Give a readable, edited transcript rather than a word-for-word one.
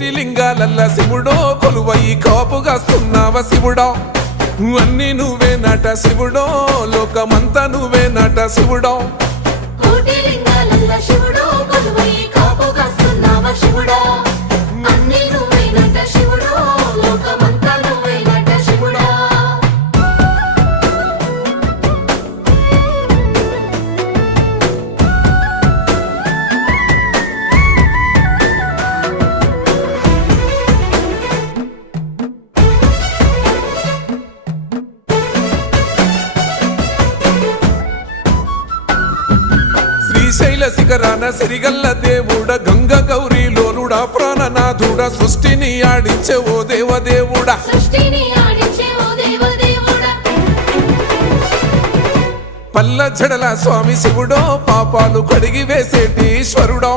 కోటి లింగాలల్ల శివుడో కొలువయి కాపుగాస్తున్నావ శివుడా అన్ని నువ్వే నట శివుడో లోకమంతా నువ్వే నట శివుడో కోటి లింగాలల్ల శివుడో కొలువయి కాపుగాస్తున్నావ శివుడా అన్ని నువ్వే నట శివుడో లోకమంతా నువ్వే నట శివుడా శ్రీశైల శిఖరాన సిరిగల్ల దేవుడ గంగ గౌరీ లోలుడా ప్రాణనాథుడా సృష్టిని ఆడించే ఓ దేవదేవుడా సృష్టిని ఆడించే ఓ దేవదేవుడా పల్ల జడల స్వామి శివుడో పాపాలు కడిగి వేసేటి ఈశ్వరుడో